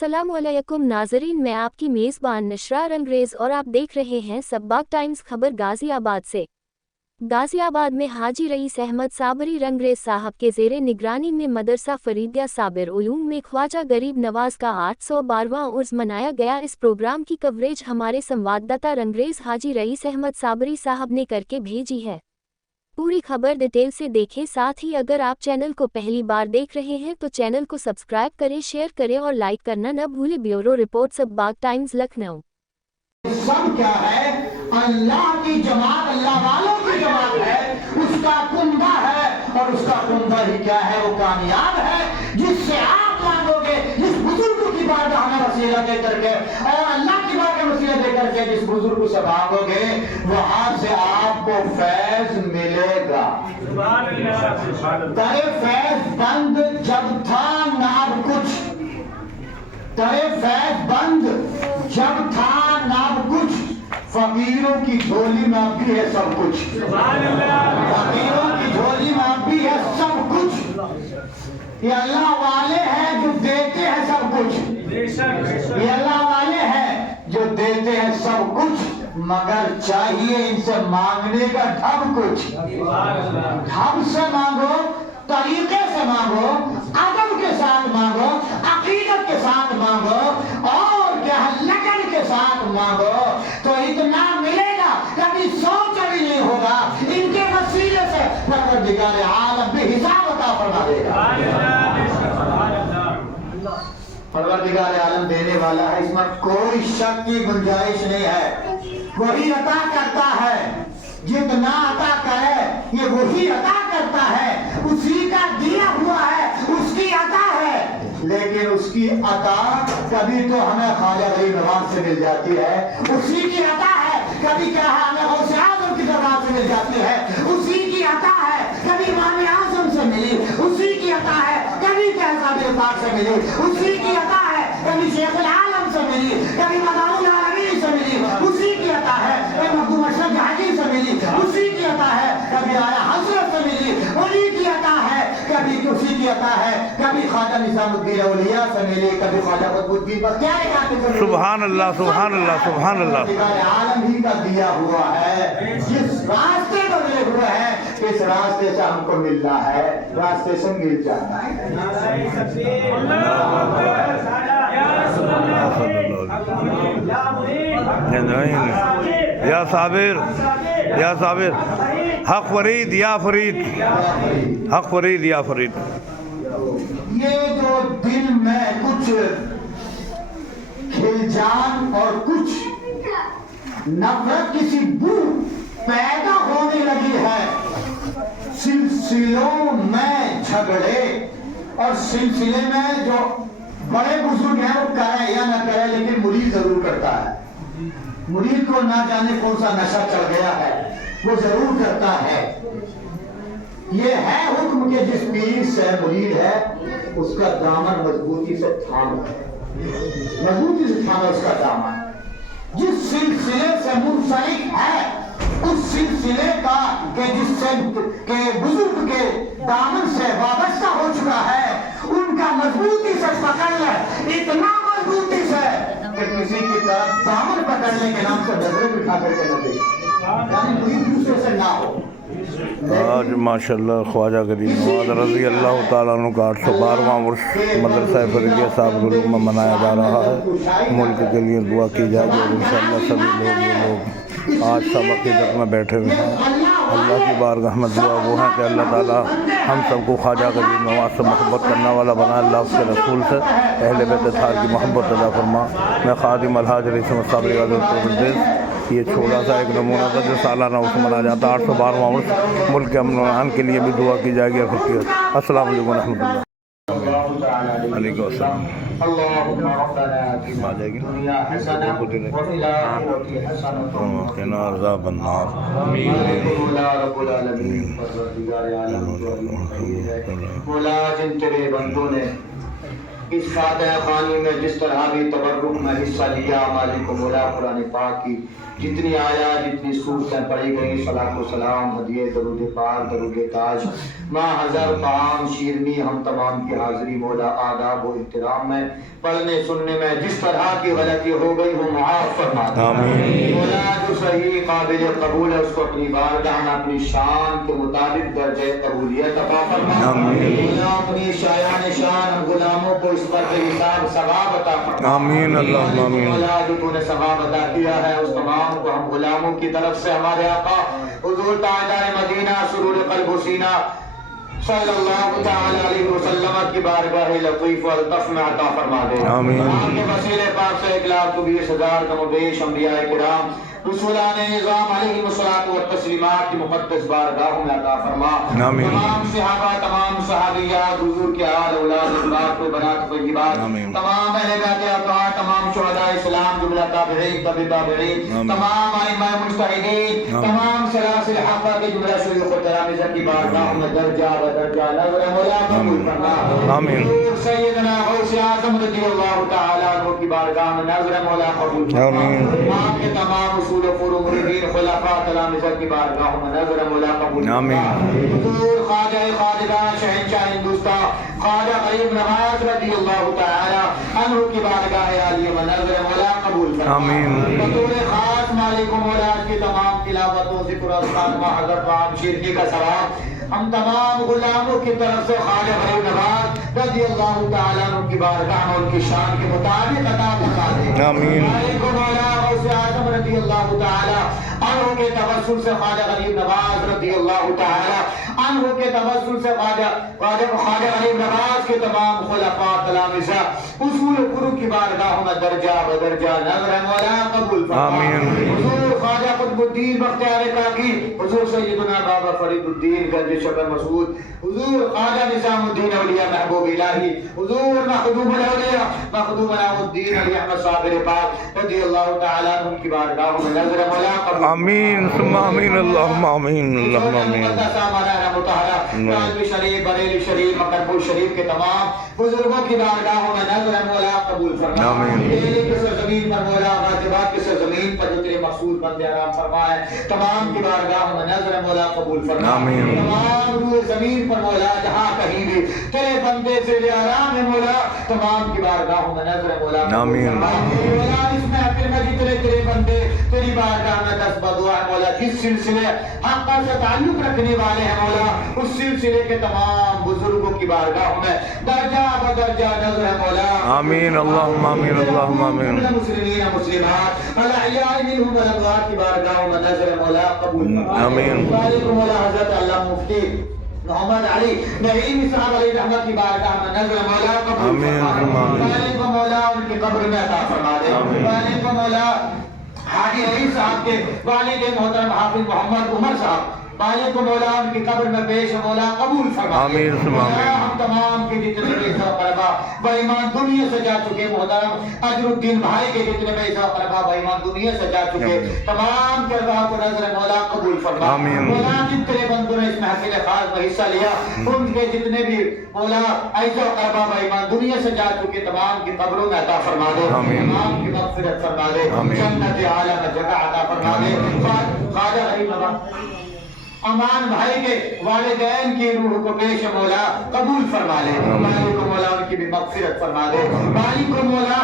अस्सलामु अलैकुम नाज़रीन, मैं आपकी मेज़बान नशरार अंग्रेज़ और आप देख रहे हैं सबबाग टाइम्स। खबर गाज़ियाबाद से। गाज़ियाबाद में हाजी रईस अहमद साबरी रंगरेज़ साहब के ज़ेरे निगरानी में मदरसा फरीदिया साबिर उलूम में ख्वाजा गरीब नवाज का 812वां उर्स मनाया गया। इस प्रोग्राम की कवरेज हमारे संवाददाता रंगरेज़ हाजी रईस अहमद साबरी साहब ने करके भेजी है। पूरी खबर डिटेल से देखें। साथ ही अगर आप चैनल को पहली बार देख रहे हैं तो चैनल को सब्सक्राइब करें, शेयर करें और लाइक करना न भूलें। ब्यूरो रिपोर्ट सबबाग टाइम्स लखनऊ। सब क्या है? अल्लाह की जमात, अल्लाह वालों की जमात है, उसका कुंबा है और उसका कुंबा ही क्या है? वो कामयाब है जिससे आप मांगोगे, जिस बुजुर्ग की बारगाह में वसीला दे करके और अल्लाह की बारगाह में वसीला दे करके जिस बुजुर्ग से मांगोगे वहां से आपको फैज मिलेगा। करे फैज बंद जब था नाब कुछ, करे फैज बंद जब था नाब कुछ, फकीरों की झोली में अब भी है सब कुछ। फकीरों की झोली में अब भी है सब कुछ। ये अल्लाह वाले हैं जो देते हैं सब कुछ। ये अल्लाह वाले हैं जो देते हैं सब कुछ, मगर चाहिए इनसे मांगने का ढब कुछ। ढब से मांगो, तरीके से मांगो, अदब के साथ मांगो, अकीदत के साथ मांगो और क्या लगन के साथ मांगो तो इतना मिलेगा कभी सोच भी नहीं होगा। इनके वसीले से परवरदिगार आलम भी हिसाब अता फरमा देगा। परवरदिगार आलम देने वाला है, इसमें कोई शक की गुंजाइश नहीं है। वही अता करता है, जितना अता करे ये वही अता करता है, उसी का दिया हुआ है, उसकी अता है। लेकिन उसकी अता कभी तो हमें ख्वाजा गरीब नवाज से मिल जाती है, उसी की अता है। कभी क्या है हमें गौसे आज़म की दरबार से मिल जाती है, उसी की अता है। कभी इमाम आज़म से मिली, उसी की अता है। कभी कहसाबिर पाक से मिली, उसी की अता है। कभी शेख आलम से मिली, कभी मदारुल आलमीन से मिली, उसी की अता है। कभी मखदूम अशरफ हाजी से मिली, उसी की अता है। कभी आला हज़रत से मिली, उन्हीं की अता है। कभी उसी की अता है। कभी ख्वाजा निज़ामुद्दीन औलिया से मिली, कभी ख्वाजा कुतुबुद्दीन बख्तियार काकी से मिली। सुभान अल्लाह, सुभान अल्लाह, सुभान अल्लाह। आलम ही का दिया हुआ है। जिस रास्ते को मिले हुए हैं, इस रास्ते से हमको मिलना है, रास्ते से मिल जाना है। या साबिर, या साबिर, हक फरीद या फरीद, हक फरीद या फरीद। ये जो दिल में कुछ खिलजान और कुछ नफरत की सी बू पैदा होने लगी है, सिलसिलों में झगड़े और सिलसिले में जो बड़े बुजुर्ग हैं वो करे या न करे लेकिन मुरीद जरूर करता है। मुरीद को ना जाने कौन सा नशा चढ़ गया है, वो जरूर करता है। ये है हुक्म के जिस पीर से मुरीद है उसका दामन मजबूती से थामो, मजबूती से थामो उसका दामन। जिस सिलसिले से मुंसलिक है उस सिलसिले का के जिससे के बुजुर्ग के दामन से वाबस्ता हो चुका है उनका मजबूती से पकड़ ले, इतना मजबूती से कि किसी की तरफ दामन पकड़ने के नाम से नजरें बिठा करके न दे, यानी कोई दूसरे से ना हो। आज माशाल्लाह ख्वाजा गरीब नवाज रज़ी अल्लाह ताला अन्हु का 812वां उर्स मदरसा फरीदिया साबिर उलूम में मनाया जा रहा है। मुल्क के लिए दुआ की जाएगी और इंशाअल्लाह सभी लोग ये लोग आज सब अक़ीदत में बैठे हुए हैं। अल्लाह की बारगाह में दुआ वो है कि अल्लाह ताला हम सबको ख्वाजा गरीब नवाज से मोहब्बत करने वाला बना, अल्लाह उसके रसूल से अहले बैत अताहार की मोहब्बत अता फरमा। मैं खादिम अलहाज रईस अहमद साबरी उत्तर प्रदेश, ये छोटा सा एक नमूना था जो सालाना उर्स मनाया जाता है। 812वां उर्स मुल्क के अमन के लिए भी दुआ की जाएगी। अस्सलाम वालेकुम रहमतुल्लाह। अलैकुम अस्सलाम। अल्लाहुम्मा रब्बना आतिना फिद दुनिया हसना व फिल आखिरति हसना व क़िना अज़ाबन्नार। मौला रब्बुल आलमीन, परवरदिगार आलम, मौला जिन तेरे बंदों ने इस फातिहा ख़वानी में जिस तरह भी तबर्रुक में हिस्सा लिया, मालिक मौला कुरान पाक की جتنی آیات جتنی صورتیں پڑھی گئی صلاۃ و سلام ہدیہ درود پاک درود تاج ماں ہزار طعام شیرنی ہم تمام کی حاضری مولا آداب و احترام میں پڑھنے سننے میں جس طرح کی غلطی ہو گئی وہ معاف فرما دے مولا جو صحیح قابل قبول ہے اس کو اپنی بارگاہ میں اپنی شان کے مطابق درجہ قبولیت عطا فرما مولا اپنی شایان شان غلاموں کو اس پر حساب ثواب عطا فرما آمین اللہم آمین مولا جو تو نے ثواب عطا کیا ہے اس تمام کو ہم غلاموں کی طرف سے ہمارے آقا حضور تاجدار مدینہ سرور قلب و سینہ صلی اللہ تعالی علیہ وسلم کی بارگاہ لطیف و الطف میں عطا فرما دے آمین آپ کے وسیلے پاک سے 1,20,000 کم و بیش انبیاء کرام رسولان نظام علیہ الصلوۃ والتسلیمات کی مقدس بارگاہوں میں عطا فرما آمین تمام صحابہ تمام صحابیات حضور کے آل اولاد اطلاق کو بنات طیبات تمام اہل بیت اطہار تمام شہداء اسلام جملہ تابعین طب تابعین تمام ائمہ مجتہدین تمام سلاسل حقہ کے جملہ شیوخ و تلامذہ کی بارگاہوں میں درجہ بدرجہ نظر مولا قبول فرما آمین سیدنا غوث اعظم رضی اللہ تعالی عنہ کی بارگاہ میں نظر مولا قبول فرما آمین آپ کے تمام اصول و فروع مریدین خلفاء تلامذہ کی بارگاہوں میں نظر مولا قبول فرما آمین حضور خواجہ خواجگان شہنشاہ ہندوستان خواجہ غریب نواز رضی اللہ تعالی عنہ کی بارگاہ عالیہ میں نظر مولا قبول فرما آمین بطور خاص مالک و مولا کی تمام تلاوت و ذکر و اذکار میں حضرت عام شیرنی کا ثواب ہم تمام غلاموں کی طرف سے خواجہ غریب نواز رضی اللہ تعالیٰ عنہ کی بارگاہ میں ان کی شان کے مطابق عطا فرما دے آمین مالک و مولا غوث اعظم رضی اللہ تعالیٰ عنہ کے توسل سے خواجہ غریب نواز رضی اللہ تعالیٰ عنہ کے توسل سے خواجہ غریب نواز کے تمام خلفاء تلامذہ اصول و فروع کی بارگاہوں میں درجہ بدرجہ نظر مولا قبول فرما آمین حضور خواجہ قطب الدین بختیار کاکی حضور سیدنا بابا فرید الدین گنج شکر مسعود حضور خواجہ نظام الدین اولیاء محبوب الہی حضور مخدوم الاولیاء مخدوم نعم الدین علی احمد صابر پاک رضی اللہ تعالیٰ عنہ کی بارگاہوں میں نظر مولا قبول آمین ثم آمین اللہم آمین اللہم آمین قلب شریف بریلی شریف مکرپور شریف کے تمام بزرگوں کی بارگاہوں میں نظر مولا قبول فرما آمین دہلی کی سرزمین پر مولا غازیآباد کی سرزمین پر جو تیرے مقصود بندے آرام فرمائے تمام کی بارگاہوں میں نظر مولا قبول فرما آمین تمام روئے زمین پر مولا جہاں کہیں بھی تیرے بندے سے لے آرام ہے مولا تمام کی بارگاہوں میں نظر مولا آمین مولا اس محفل میں جتنے تیرے بندے تیری بارگاہ میں دست بدعا ہے مولا جس سلسلے حق سے تعلق رکھنے والے ہیں مولا اس سلسلے کے تمام بزرگوں کی بارگاہوں میں درجہ بدرجہ نظر ہے مولا آمین اللہم آمین اللہم آمین مسلمین مسلمات الاحیاء منہم والاموات کی بارگاہوں میں نظر ہے مولا قبول فرما آمین بارک مولا حضرت اللہ مفتی محمد علی نعیمی صاحب علیہ رحمت کی بارگاہ میں نظر مولا قبول فرما بارک مولا ان کی قبر میں عطا فرما دے بارک مولا حاجی رئیس صاحب کے والد محترم حافظ محمد عمر صاحب مالک و مولا ان کی قبر میں پیش مولا قبول فرما آمین مولا ہم تمام کے جتنے بھی قربا بائیمان دنیا سے جا چکے محترم اجر الدین بھائی کے جتنے بھی قربا بائیمان دنیا سے جا چکے تمام کے ارواح کو نظر مولا قبول فرما مولا جتنے بندوں نے اس محفل خاص میں حصہ لیا ان کے جتنے بھی مولا ایسا قربا بائیمان دنیا سے جا چکے تمام کی قبروں میں عطا فرما دے تمام کی مغفرت فرما دے جنت اعلی میں جگہ عطا فرما دے خواجہ غریب نواز امان بھائی کے والدین کی روح کو پیش مولا قبول فرما لے مالک مولا ان کی بھی مغفرت فرما دے مالک مولا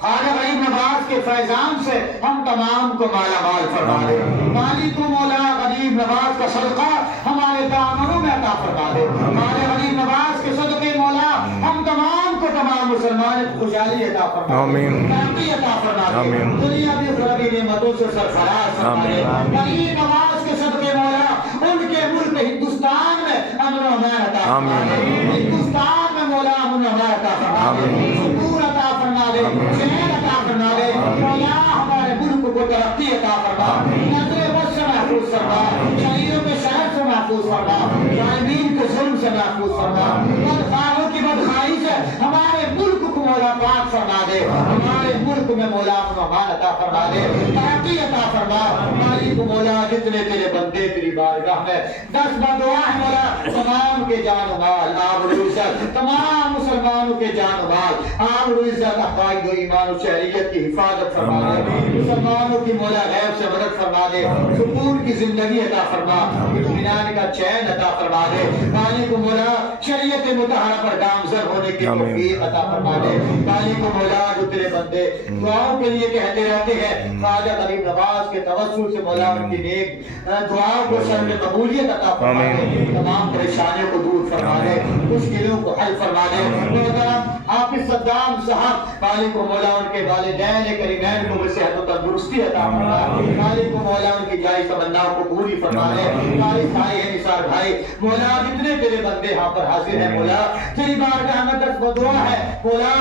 خواجہ غریب نواز کے فیضان سے ہم تمام کو مالا مال فرما دے مالک مولا غریب نواز کا صدقہ ہمارے دامنوں میں عطا فرما دے خواجہ غریب نواز کے صدقے مولا ہم تمام کو تمام مسلمان خوشحالی عطا فرما دے ترقی عطا فرما دے دنیا بھی غربی نعمتوں سے سرفراز فرما دے غریب نواز کے صدقے مولا ان کے ملک ہندوستان میں امن و امان عطا فرما دے ہندوستان میں مولا امن و امان عطا فرما دے سکون عطا فرما دے چین عطا فرما دے مولا ہمارے ملک کو ترقی عطا فرما نظر بد سے محفوظ فرما شریعوں کے شہر سے محفوظ فرما ظالمین کے ظلم سے محفوظ فرما بدخواہوں کی بدخواہی سے ہمارے ملک کو مولا پاک فرما دے ہمارے ملک میں مولا امن و امان عطا فرما دے ترقی عطا فرما मालिक मौला जितने तेरे बंदे तेरी बारगाह में दस बदुआ है मौला, तमाम के जान माल आबरू इज्जत, तमाम मुसलमानों के जान माल आबरू इज्जत, अकायद व ईमान और शरीयत की हिफाजत फरमा दे, मुसलमानों की मौला गैब से मदद फरमा दे, सुकून की जिंदगी अता फरमा, इत्मीनान का चैन अता फरमा दे, मालिक मौला शरीयत मुतहरा पर गामजन होने की तौफीक अता फरमा दे। मालिक मौला जो तेरे बंदे दुआओं के लिए कहते रहते हैं, ख्वाजा गरीब नवाज के तवस्सुल से मौला उनकी नेक दुआओं को सर में कबूलियत अता फरमा दे, तमाम परेशानियों को दूर फरमा दे, मुश्किलों को हल फरमा दे। मोहतरम हाफिज सद्दाम साहब, मालिक मौला उनके वालिदैन करीमैन को सेहत और तंदुरुस्ती अता फरमा, मालिक मौला उनकी जायज़ तमन्नाओं को पूरी फरमा दे। हमारे भाई है निसार भाई, मौला जितने तेरे बंदे यहाँ पर हाजिर हैं मौला, तेरी बारगाह में दस बदुआ है मौला,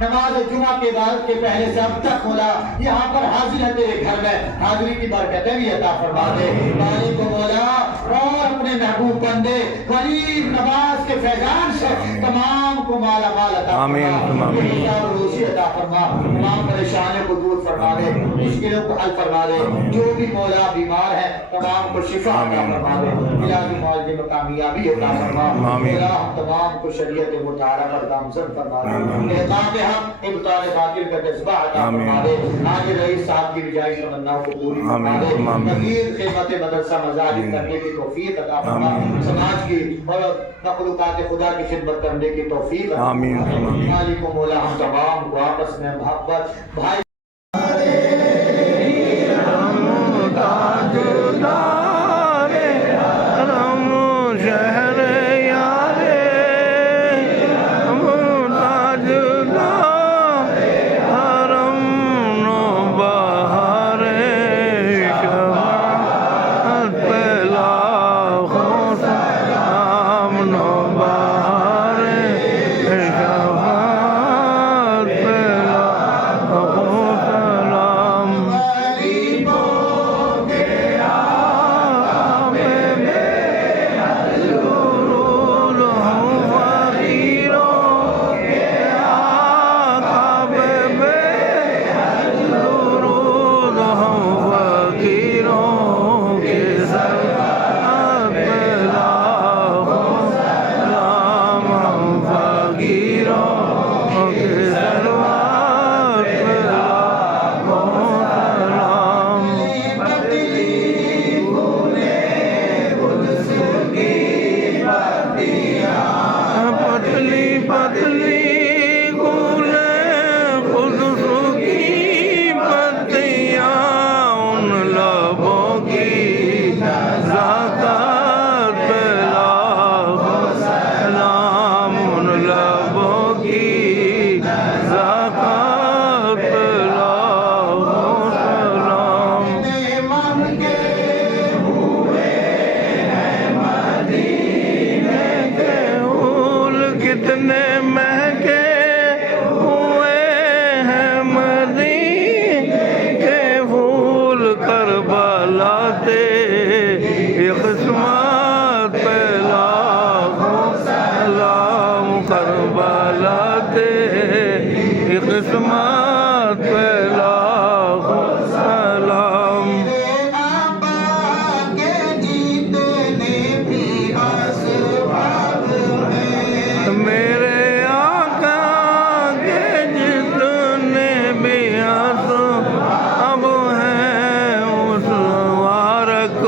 नमाज जुमा के बाद के पहले से अब तक मौला यहाँ पर हाजिर है तेरे घर में, हाजिरी की बरकतें भी अता फरमा दे। मालिक को मौला और अपने महबूब बंदे गरीब नवाज के फैजान से तमाम को माला माल अता फरमा, रोशी अता फरमा, तमाम परेशानियों को दूर फरमा दे, मुश्किलों को हल फरमा दे। जो भी मौला बीमार है तमाम को शिफा अता फरमा दे, इलाज मुआलजे में कामयाबी अता फरमा। मौला हम तमाम को शरीयत मुताहरा पर गामज़न फरमा दे, इब्ताल बातिल का जज्बा अता फरमा दे। आज रईस साहब की रिजाई तमन्नाओं को पूरी फरमा दे, तगीर खिदमत मदरसा मजाहिर करने की तौफीक अता फरमा, समाज की और मखलूकात खुदा की खिदमत करने की तौफीक अता फरमा। मालिक मौला हम तमाम को आपस में मोहब्बत भाई किस्मत पे लाखों सलाम। मेरे आका के जितने भी असबाब हैं उस मुबारक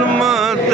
عظمت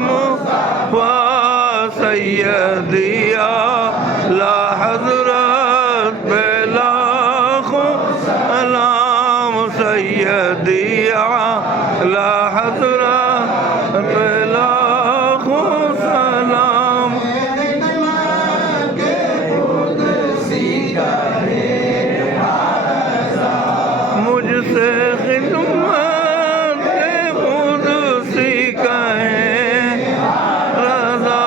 مصطفیٰ سیدی اعلی حضرت پہ لاکھوں سلام سیدی اعلی حضرت پہ لاکھوں سلام مجھ سے خدمت قدسی کہیں رضا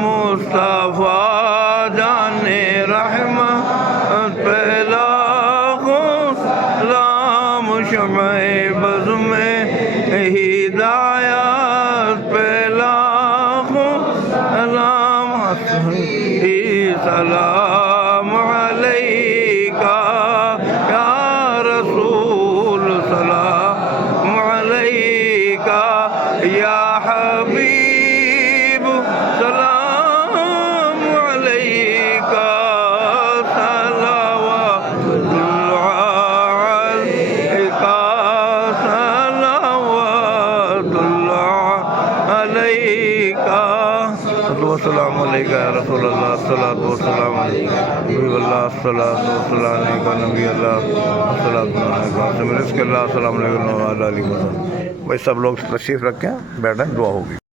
مصطفیٰ جانے رحمت پہ لاکھوں سلام شمع بز میں ہدایت پہ لاکھوں سلام سلام علیکہ یا رسول سلام علیکہ یا حبیب سلام علیکہ صلوات اللہ علیکہ صلوات اللہ علیکہ السلام علیکہ یا رسول اللہ الصلاۃ والسلام علیکہ حبیب اللہ الصلاۃ والسلام علیکہ نبی اللہ الصلاۃ والسلام علیکہ اللہ السلام علیکم و علیہ وسلم۔ بھائی سب لوگ تشریف رکھیں، بیٹھیں، دعا ہوگی۔